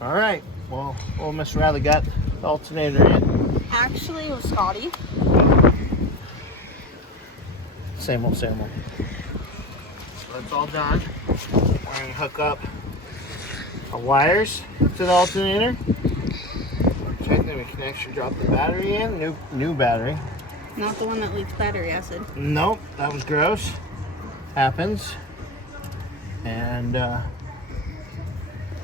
All right. Well, old Miss Riley got the alternator in. Actually, it was Scotty. Same old, same old. So it's all done. We're gonna hook up our wires to the alternator. Check, then we can actually drop the battery in. New battery. Not the one that leaks battery acid. Nope, that was gross. Happens. And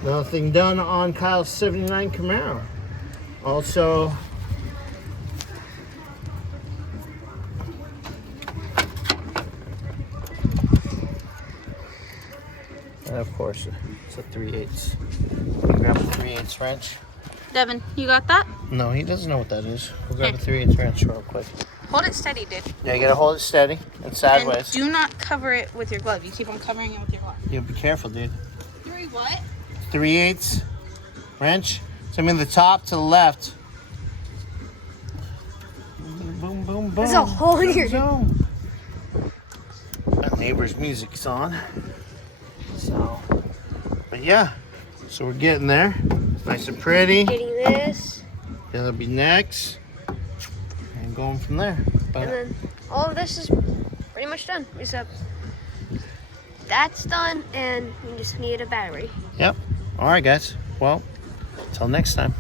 another thing done on Kyle's 79 Camaro. Also, and of course, it's a 3/8. Grab a 3/8 wrench. Devin, you got that? No, he doesn't know what that is. We'll grab a 3/8 wrench real quick. Hold it steady, dude. Yeah, you gotta hold it steady and sideways. And do not cover it with your glove. You keep on covering it with your glove. Yeah, be careful, dude. 3 what? 3/8 wrench. So I mean the top to the left. Boom, boom, boom. There's a hole in your zone. My neighbor's music's on. So, but yeah. So we're getting there. Nice and pretty. Getting this. That'll be next. And going from there. But And then all of this is pretty much done. Except that's done, and we just need a battery. yep. All right, guys. Well, till next time.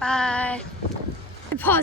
Bye. Pause.